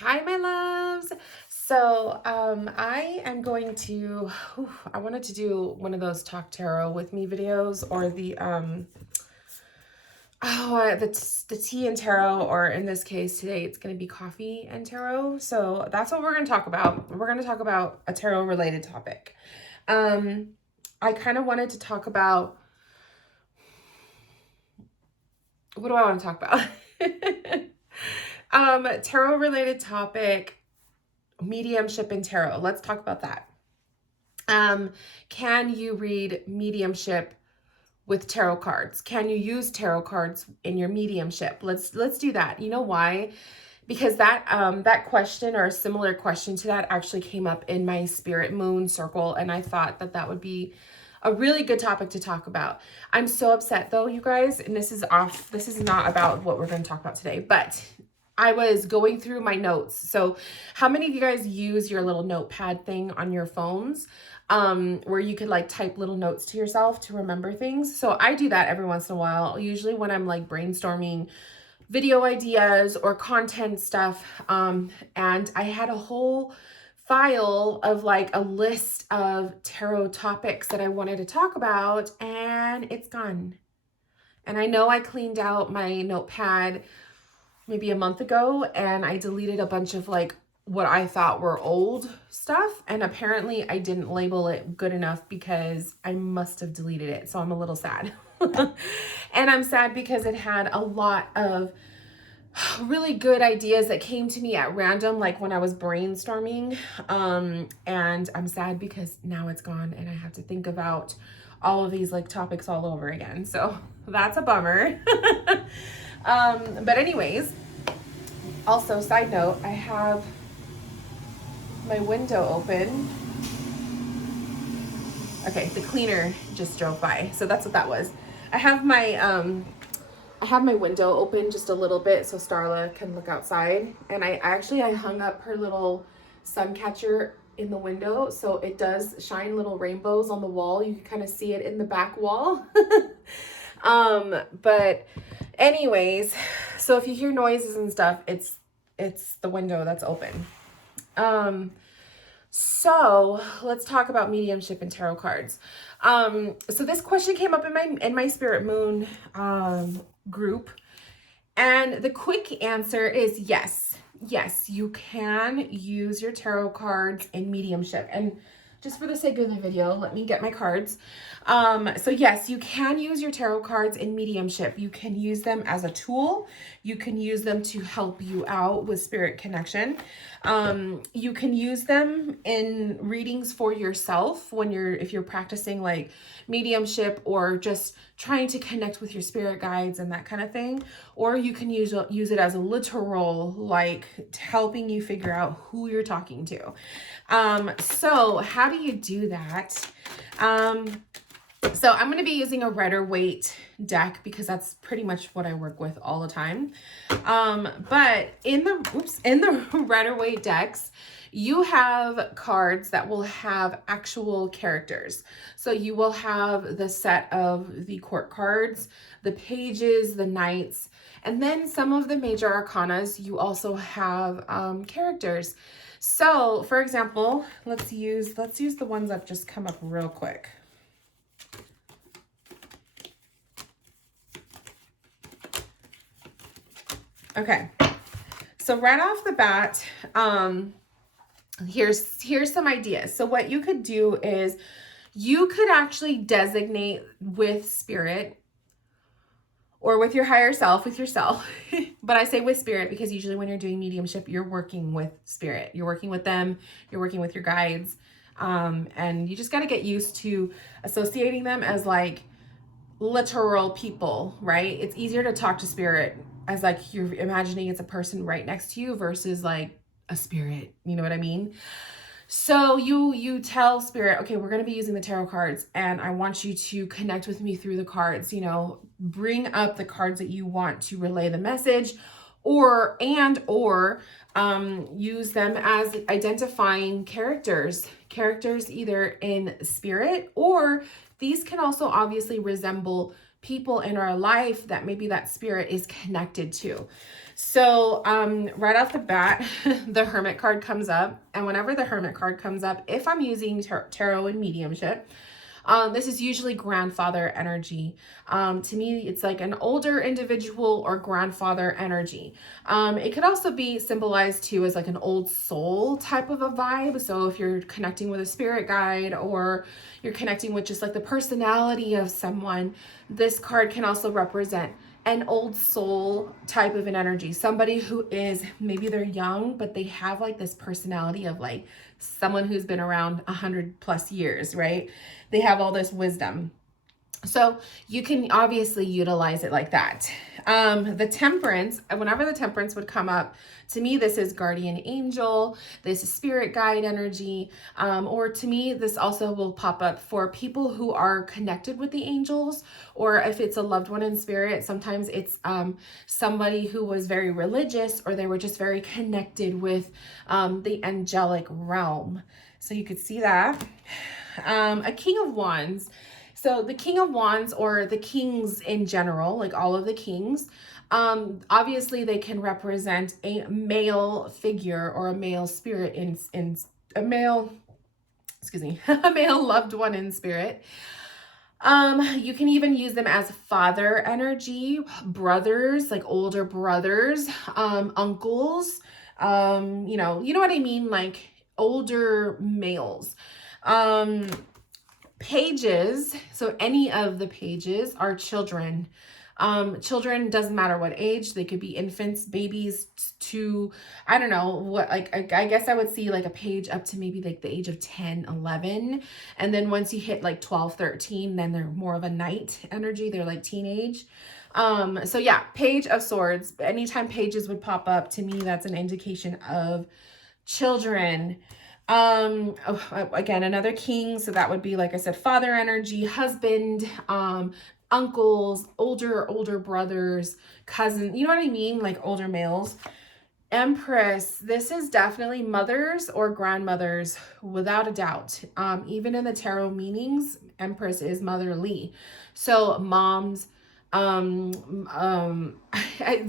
Hi, my loves. So, I am going to, I wanted to do one of those Talk Tarot with me videos or the tea and tarot, or in this case today, it's going to be coffee and tarot. So that's what we're going to talk about. We're going to talk about a tarot related topic. I kind of wanted to talk about, what do I want to talk about? Tarot related topic, mediumship and tarot. Let's talk about that. Can you read mediumship with tarot cards? Can you use tarot cards in your mediumship? Let's do that. You know why? Because that question, or a similar question to that, actually came up in my spirit moon circle, and I thought that would be a really good topic to talk about. I'm so upset though, you guys, and this is not about what we're going to talk about today, but I was going through my notes. So how many of you guys use your little notepad thing on your phones, where you could like type little notes to yourself to remember things? So I do that every once in a while, usually when I'm like brainstorming video ideas or content stuff. And I had a whole file of like a list of tarot topics that I wanted to talk about, and it's gone. And I know I cleaned out my notepad maybe a month ago, and I deleted a bunch of like what I thought were old stuff, and apparently I didn't label it good enough because I must have deleted it. So I'm a little sad. And I'm sad because it had a lot of really good ideas that came to me at random, like when I was brainstorming. And I'm sad because now it's gone and I have to think about all of these like topics all over again. So that's a bummer. But anyways, also side note, I have my window open. Okay, the cleaner just drove by, so that's what that was. I have my window open just a little bit so Starla can look outside, and I hung up her little sun catcher in the window, so it does shine little rainbows on the wall. You can kind of see it in the back wall. But anyways, so if you hear noises and stuff, it's the window that's open. So let's talk about mediumship and tarot cards. So this question came up in my spirit moon group, and the quick answer is yes. Yes, you can use your tarot cards in mediumship. And just for the sake of the video, let me get my cards. So yes, you can use your tarot cards in mediumship. You can use them as a tool. You can use them to help you out with spirit connection. You can use them in readings for yourself if you're practicing like mediumship or just trying to connect with your spirit guides and that kind of thing. Or you can use it as a literal, like helping you figure out who you're talking to. So how do you do that? So I'm going to be using a Waite deck because that's pretty much what I work with all the time. But in the Waite decks, you have cards that will have actual characters. So you will have the set of the court cards, the pages, the knights, and then some of the major arcanas, you also have characters. So for example, let's use the ones that just come up real quick. Okay, so right off the bat, here's some ideas. So what you could do is you could actually designate with spirit or with your higher self, with yourself. But I say with spirit because usually when you're doing mediumship, you're working with spirit. You're working with them. You're working with your guides. And you just got to get used to associating them as like literal people, right? It's easier to talk to spirit as like you're imagining it's a person right next to you versus like a spirit. You know what I mean? So you tell spirit, okay, we're going to be using the tarot cards and I want you to connect with me through the cards, bring up the cards that you want to relay the message, or use them as identifying characters either in spirit, or these can also obviously resemble people in our life that maybe that spirit is connected to. So right off the bat, the Hermit card comes up. And whenever the Hermit card comes up, if I'm using tarot and mediumship, this is usually grandfather energy. To me, it's like an older individual or grandfather energy. It could also be symbolized too as like an old soul type of a vibe. So if you're connecting with a spirit guide or you're connecting with just like the personality of someone, this card can also represent an old soul type of an energy. Somebody who is, maybe they're young, but they have like this personality of like someone who's been around 100+ years, right? They have all this wisdom. So you can obviously utilize it like that. The Temperance, whenever the Temperance would come up, to me, this is guardian angel, this is spirit guide energy, or to me, this also will pop up for people who are connected with the angels, or if it's a loved one in spirit, sometimes it's somebody who was very religious, or they were just very connected with the angelic realm. So you could see that. A King of Wands. So the King of Wands, or the kings in general, like all of the kings, obviously they can represent a male figure or a male spirit in a male, excuse me, a male loved one in spirit. You can even use them as father energy, brothers, like older brothers, uncles, you know what I mean? Like older males. Pages, so any of the pages are children. Children, doesn't matter what age, they could be infants, babies, to, I don't know what, like, I guess I would see like a page up to maybe like the age of 10, 11. And then once you hit like 12, 13, then they're more of a knight energy. They're like teenage. So yeah, Page of Swords. Anytime pages would pop up, to me, that's an indication of children. Again, another king, so that would be, like I said, father energy, husband, uncles, older brothers, cousin, you know what I mean, like older males. Empress, this is definitely mothers or grandmothers, without a doubt. Even in the tarot meanings, Empress is motherly, so moms.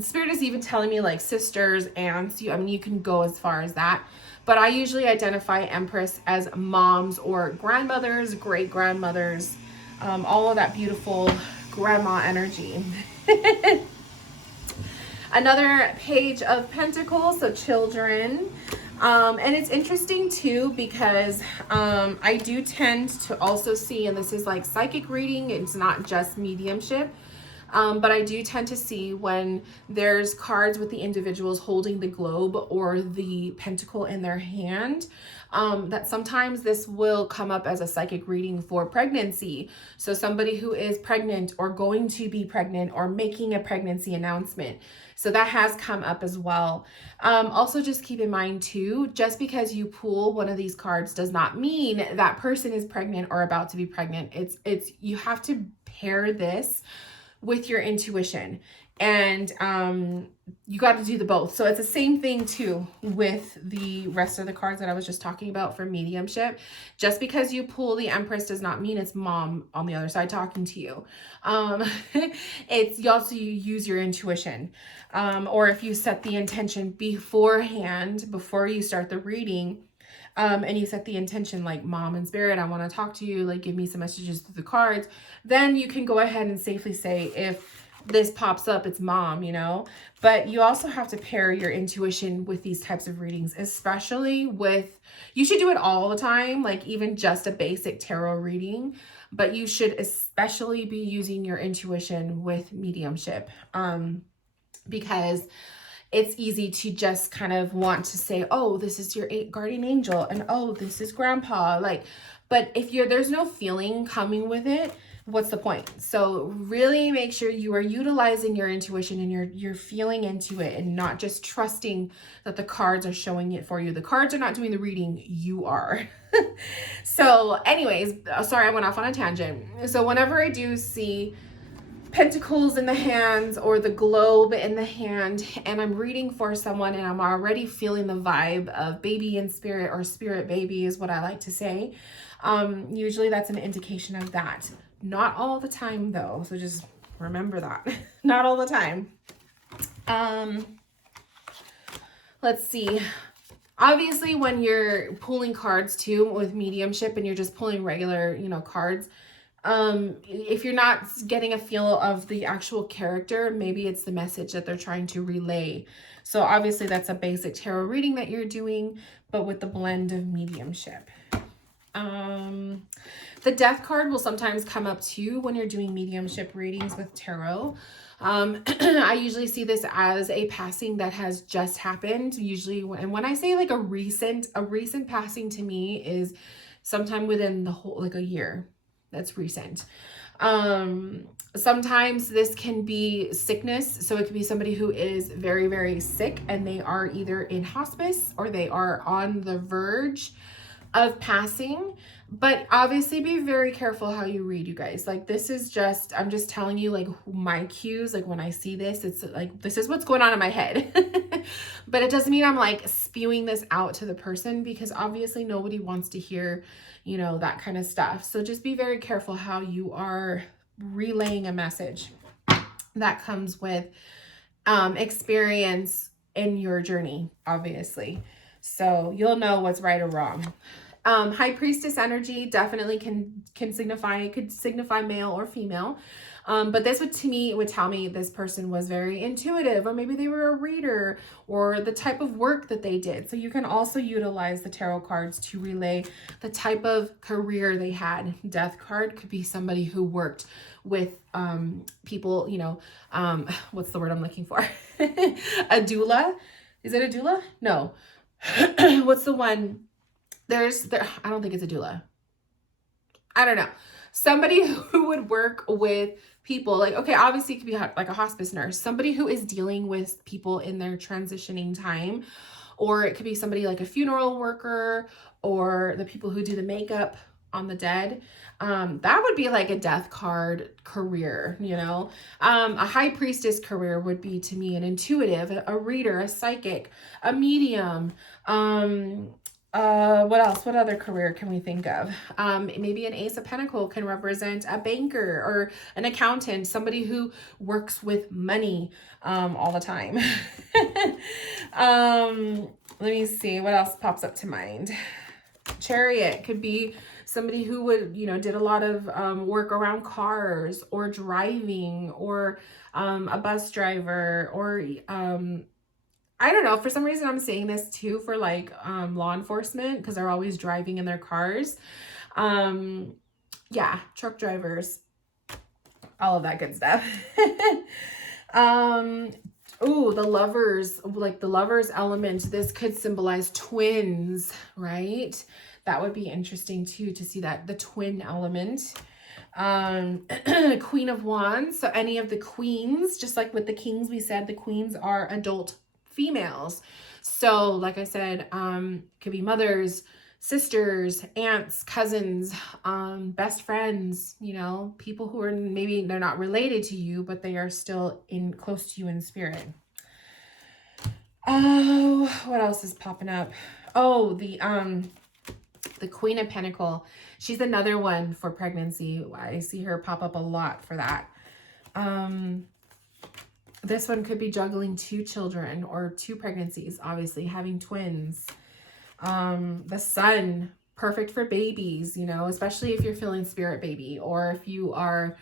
Spirit is even telling me like sisters, aunts. I mean, you can go as far as that, but I usually identify Empress as moms or grandmothers, great grandmothers, all of that beautiful grandma energy. Another Page of Pentacles, so children. And it's interesting too, because I do tend to also see, and this is like psychic reading, it's not just mediumship, but I do tend to see when there's cards with the individuals holding the globe or the pentacle in their hand, that sometimes this will come up as a psychic reading for pregnancy. So somebody who is pregnant or going to be pregnant or making a pregnancy announcement. So that has come up as well. Also, just keep in mind too, just because you pull one of these cards does not mean that person is pregnant or about to be pregnant. It's you have to pair this with your intuition, and you got to do the both. So it's the same thing too with the rest of the cards that I was just talking about for mediumship. Just because you pull the Empress does not mean it's mom on the other side talking to you. It's you also use your intuition, or if you set the intention beforehand, before you start the reading, and you set the intention like, mom and spirit, I want to talk to you, like give me some messages through the cards, then you can go ahead and safely say, if this pops up, it's mom, you know. But you also have to pair your intuition with these types of readings, especially with, you should do it all the time, like even just a basic tarot reading, but you should especially be using your intuition with mediumship, because it's easy to just kind of want to say, oh, this is your guardian angel, and oh, this is grandpa, like, but if there's no feeling coming with it, what's the point? So really make sure you are utilizing your intuition and you're feeling into it, and not just trusting that the cards are showing it for you. The cards are not doing the reading, you are. So anyways, sorry, I went off on a tangent. So whenever I do see pentacles in the hands or the globe in the hand, and I'm reading for someone and I'm already feeling the vibe of baby in spirit, or spirit baby is what I like to say, usually that's an indication of that. Not all the time though, so just remember that. Not all the time. Let's see. Obviously, when you're pulling cards too with mediumship and you're just pulling regular, you know, cards, if you're not getting a feel of the actual character, maybe it's the message that they're trying to relay. So obviously that's a basic tarot reading that you're doing, but with the blend of mediumship. The death card will sometimes come up too when you're doing mediumship readings with tarot. I usually see this as a passing that has just happened. Usually, when I say like a recent passing to me is sometime within the whole, like a year. That's recent. Sometimes this can be sickness. So it could be somebody who is very, very sick and they are either in hospice or they are on the verge of passing. But obviously be very careful how you read, you guys. Like, this is just, I'm just telling you like my cues. Like when I see this, it's like, this is what's going on in my head. But it doesn't mean I'm like spewing this out to the person, because obviously nobody wants to hear, you know, that kind of stuff. So just be very careful how you are relaying a message that comes with experience in your journey, obviously. So you'll know what's right or wrong. High priestess energy definitely could signify male or female. But this would, to me, it would tell me this person was very intuitive, or maybe they were a reader, or the type of work that they did. So you can also utilize the tarot cards to relay the type of career they had. Death card could be somebody who worked with people, you know, what's the word I'm looking for? A doula? Is it a doula? No. What's the one? I don't think it's a doula. I don't know. Somebody who would work with people, like, okay, obviously it could be like a hospice nurse, somebody who is dealing with people in their transitioning time, or it could be somebody like a funeral worker, or the people who do the makeup on the dead. That would be like a death card career, you know. A high priestess career would be, to me, an intuitive, a reader, a psychic, a medium. What else? What other career can we think of? Maybe an Ace of Pentacle can represent a banker or an accountant, somebody who works with money all the time. Let me see what else pops up to mind. Chariot could be somebody who would, you know, did a lot of work around cars or driving, or a bus driver, or I don't know, for some reason I'm saying this too for like law enforcement, because they're always driving in their cars. Yeah, truck drivers, all of that good stuff. Ooh, the lovers, like the lovers element, this could symbolize twins, right? That would be interesting too, to see that, the twin element. Queen of Wands, so any of the queens, just like with the kings, we said the queens are adult females. So like I said, could be mothers, sisters, aunts, cousins, best friends, you know, people who are, maybe they're not related to you, but they are still close to you in spirit. Oh, what else is popping up? Oh, the Queen of Pentacle. She's another one for pregnancy. I see her pop up a lot for that. This one could be juggling 2 children or 2 pregnancies, obviously having twins. The Sun, perfect for babies, you know, especially if you're feeling spirit baby, or if you are,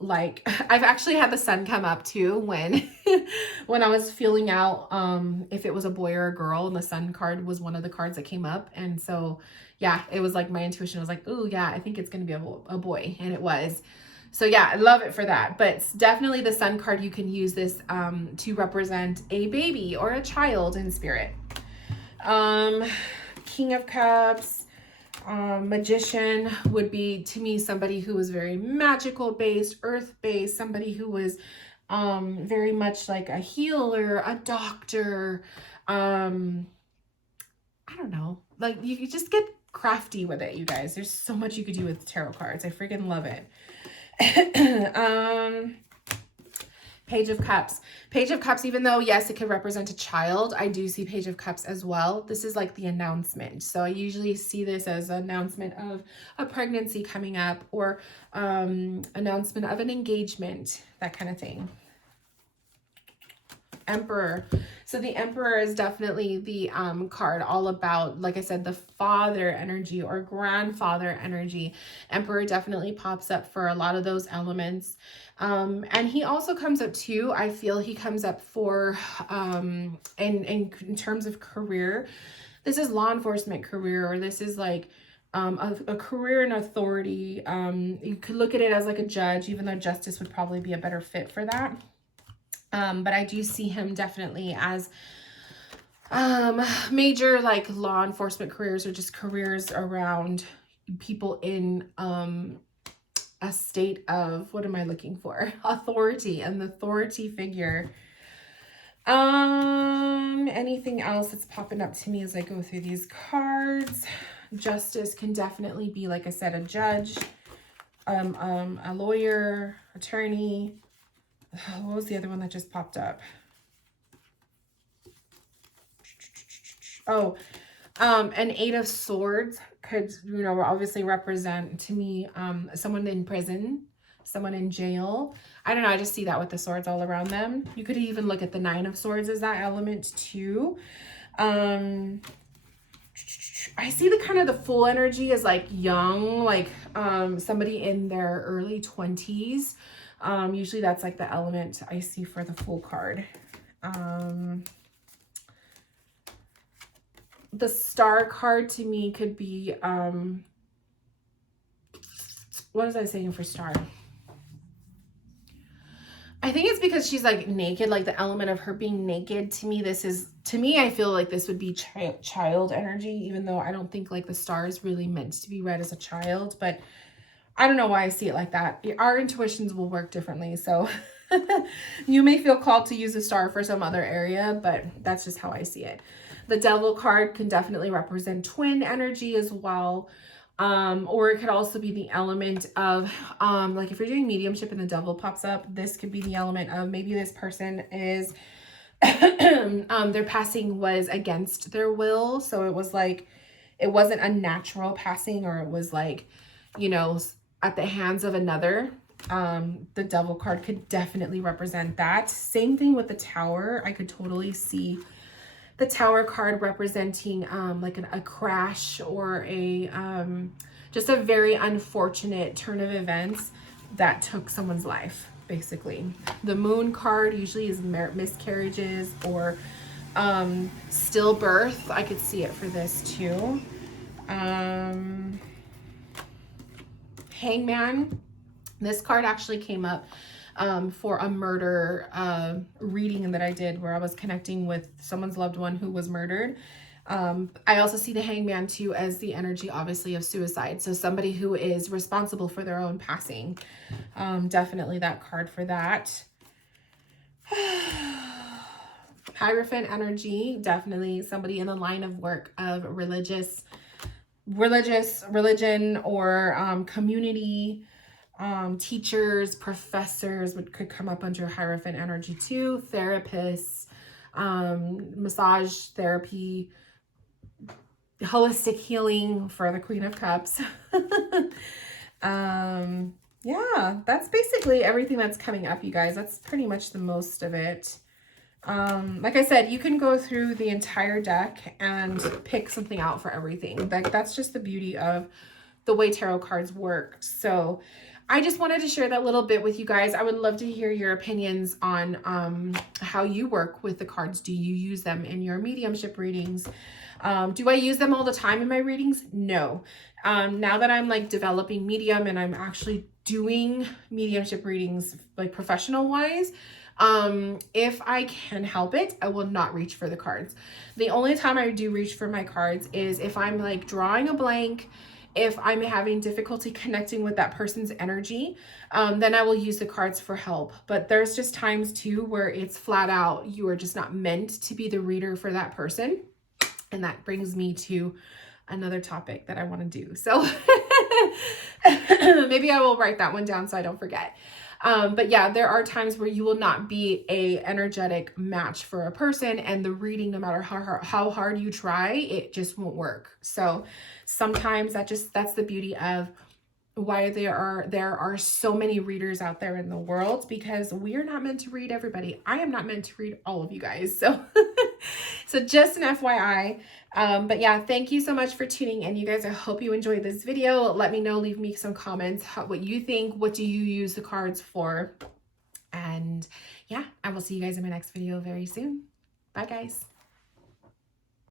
like, I've actually had the Sun come up too when, when I was feeling out, if it was a boy or a girl, and the Sun card was one of the cards that came up. And so, yeah, it was like my intuition was like, oh yeah, I think it's going to be a boy. And it was. So yeah, I love it for that. But definitely the Sun card, you can use this to represent a baby or a child in spirit. King of Cups, Magician would be, to me, somebody who was very magical based, earth based, somebody who was very much like a healer, a doctor. I don't know, like you just get crafty with it, you guys. There's so much you could do with tarot cards. I freaking love it. Page of Cups. Page of Cups, even though, yes, it could represent a child, I do see Page of Cups as well. This is like the announcement. So I usually see this as an announcement of a pregnancy coming up, or announcement of an engagement, that kind of thing. Emperor. So the Emperor is definitely the card all about, like I said, the father energy or grandfather energy. Emperor definitely pops up for a lot of those elements. And he also comes up too, I feel he comes up for, in terms of career. This is law enforcement career, or this is like a career in authority. You could look at it as like a judge, even though justice would probably be a better fit for that. But I do see him definitely as major like law enforcement careers, or just careers around people in a state of, what am I looking for? Authority, and the authority figure. Anything else that's popping up to me as I go through these cards? Justice can definitely be, like I said, a judge, a lawyer, attorney. What was the other one that just popped up? Oh, an Eight of Swords could, you know, obviously represent to me someone in prison, someone in jail. I don't know, I just see that with the swords all around them. You could even look at the Nine of Swords as that element too. I see the kind of the full energy as like young, like somebody in their early 20s. Usually that's like the element I see for the full card. The Star card to me could be, what was I saying for Star? I think it's because she's like naked, like the element of her being naked. To me, I feel like this would be child energy, even though I don't think like the star is really meant to be read as a child, but I don't know why I see it like that. Our intuitions will work differently. So you may feel called to use the star for some other area, but that's just how I see it. The Devil card can definitely represent twin energy as well. Or it could also be the element of, like if you're doing mediumship and the devil pops up, this could be the element of maybe this person is, their passing was against their will. So it was like, it wasn't a natural passing, or it was like, you know, at the hands of another. The Devil card could definitely represent that. Same thing with the Tower. I could totally see the Tower card representing like a crash, or a just a very unfortunate turn of events that took someone's life, basically. The Moon card usually is miscarriages or stillbirth. I could see it for this too. Hangman. This card actually came up for a murder reading that I did, where I was connecting with someone's loved one who was murdered. I also see the Hangman too as the energy, obviously, of suicide. So somebody who is responsible for their own passing. Definitely that card for that. Hierophant energy, definitely somebody in the line of work of religion, or community. Teachers, professors could come up under Hierophant energy too. Therapists, massage therapy, holistic healing for the Queen of Cups. Yeah, that's basically everything that's coming up, you guys. That's pretty much the most of it. Like I said, you can go through the entire deck and pick something out for everything. Like, that's just the beauty of the way tarot cards work. So I just wanted to share that little bit with you guys. I would love to hear your opinions on how you work with the cards. Do you use them in your mediumship readings? Do I use them all the time in my readings? No. Now that I'm like developing medium and I'm actually doing mediumship readings like professional wise, if I can help it, I will not reach for the cards. The only time I do reach for my cards is if I'm like drawing a blank, if I'm having difficulty connecting with that person's energy, then I will use the cards for help. But there's just times too where it's flat out, you are just not meant to be the reader for that person. And that brings me to another topic that I want to do. So maybe I will write that one down so I don't forget. But yeah, there are times where you will not be a energetic match for a person, and the reading, no matter how hard you try, it just won't work. So sometimes that's the beauty of why there are so many readers out there in the world, because we are not meant to read everybody. I am not meant to read all of you guys. So so just an FYI. But yeah, thank you so much for tuning in, you guys. I hope you enjoyed this video. Let me know, leave me some comments, what you think. What do you use the cards for? And yeah, I will see you guys in my next video very soon. Bye guys.